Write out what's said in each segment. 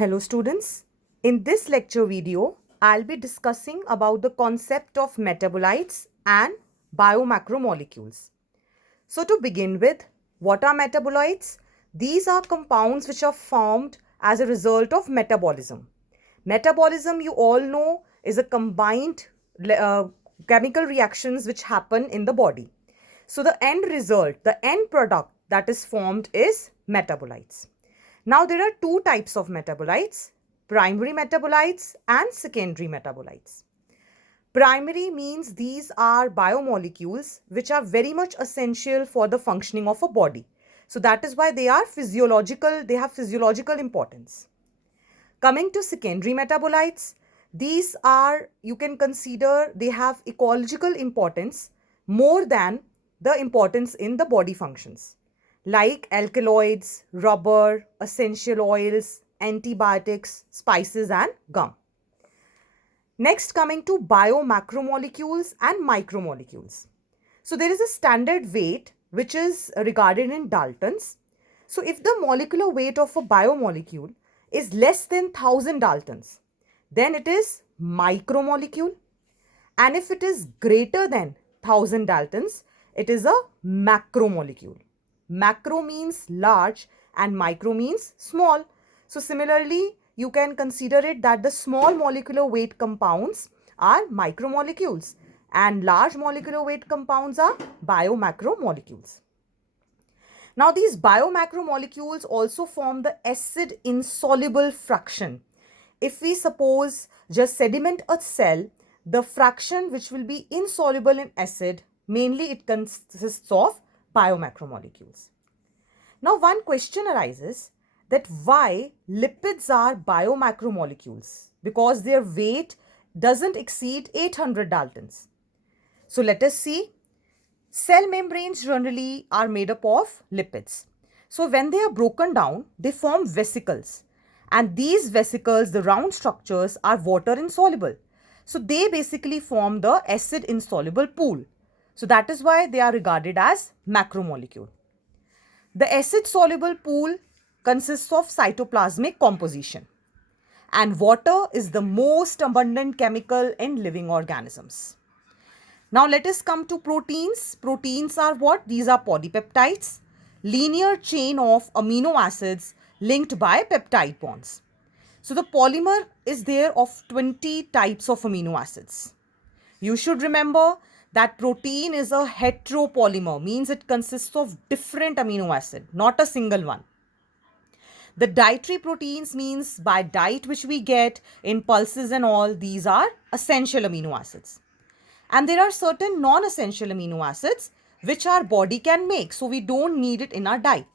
Hello students, in this lecture video, I'll be discussing about the concept of metabolites and biomacromolecules. So to begin with, what are metabolites? These are compounds which are formed as a result of metabolism. Metabolism, you all know, is a combined chemical reactions which happen in the body. So the end result, the end product that is formed is metabolites. Now there are two types of metabolites, primary metabolites and secondary metabolites. Primary means these are biomolecules which are very much essential for the functioning of a body. So that is why they have physiological importance. Coming to secondary metabolites, these are, you can consider, they have ecological importance more than the importance in the body functions, like alkaloids, rubber, essential oils, antibiotics, spices, and gum. Next, coming to biomacromolecules and micromolecules. So there is a standard weight which is regarded in Daltons. So if the molecular weight of a biomolecule is less than 1000 Daltons, then it is micromolecule. And if it is greater than 1000 Daltons, it is a macromolecule. Macro means large and micro means small. So similarly, you can consider it that the small molecular weight compounds are micromolecules and large molecular weight compounds are biomacromolecules. Now these biomacromolecules also form the acid insoluble fraction. If we suppose just sediment a cell, the fraction which will be insoluble in acid, mainly it consists of biomacromolecules. Now one question arises that why lipids are biomacromolecules, because their weight doesn't exceed 800 Daltons. So let us see. Cell membranes generally are made up of lipids. So when they are broken down, they form vesicles. And these vesicles, the round structures, are water insoluble. So they basically form the acid insoluble pool. So that is why they are regarded as macromolecule. The acid soluble pool consists of cytoplasmic composition. And water is the most abundant chemical in living organisms. Now let us come to proteins. Proteins are what? These are polypeptides, linear chain of amino acids linked by peptide bonds. So the polymer is there of 20 types of amino acids. You should remember that protein is a heteropolymer, means it consists of different amino acid, not a single one. The dietary proteins means by diet which we get in pulses and all, these are essential amino acids. And there are certain non-essential amino acids which our body can make, so we don't need it in our diet.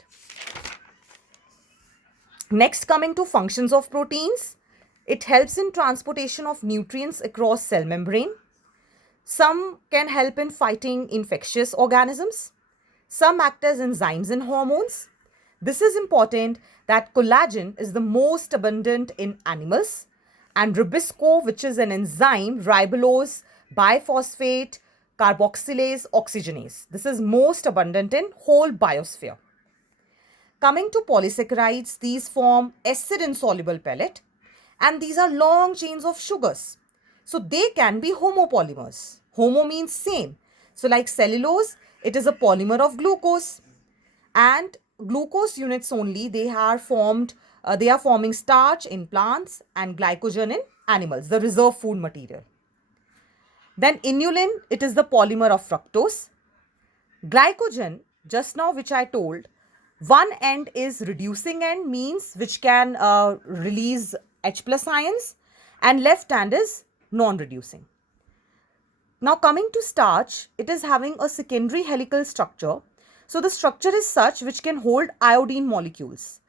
Next, coming to functions of proteins, it helps in transportation of nutrients across cell membrane. Some can help in fighting infectious organisms. Some act as enzymes and hormones. This is important that collagen is the most abundant in animals, and ribosco, which is an enzyme, ribulose, biphosphate, carboxylase, oxygenase. This is most abundant in whole biosphere. Coming to polysaccharides, these form acid insoluble pellet, and these are long chains of sugars. So they can be homopolymers. Homo means same. So like cellulose, it is a polymer of glucose, and glucose units only, they are forming starch in plants and glycogen in animals, the reserve food material. Then inulin, it is the polymer of fructose. Glycogen, just now which I told, one end is reducing end, means which can release H plus ions, and left hand is non-reducing. Now coming to starch, it is having a secondary helical structure. So the structure is such which can hold iodine molecules.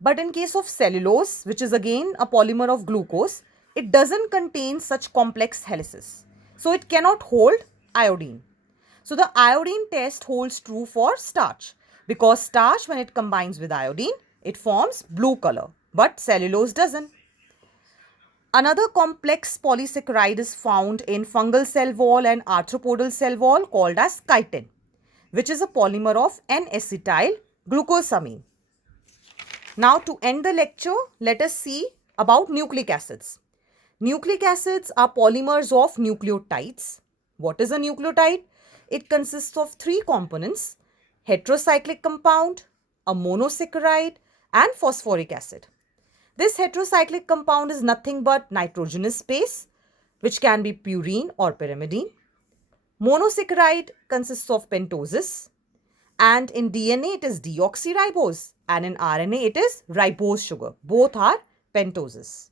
But in case of cellulose, which is again a polymer of glucose, it doesn't contain such complex helices. So it cannot hold iodine. So the iodine test holds true for starch, because starch, when it combines with iodine, it forms blue color, but cellulose doesn't. Another complex polysaccharide is found in fungal cell wall and arthropodal cell wall called as chitin, which is a polymer of N-acetyl glucosamine. Now, to end the lecture, let us see about nucleic acids. Nucleic acids are polymers of nucleotides. What is a nucleotide? It consists of three components: heterocyclic compound, a monosaccharide, and phosphoric acid. This heterocyclic compound is nothing but nitrogenous base, which can be purine or pyrimidine. Monosaccharide consists of pentoses, and in DNA it is deoxyribose, and in RNA it is ribose sugar. Both are pentoses.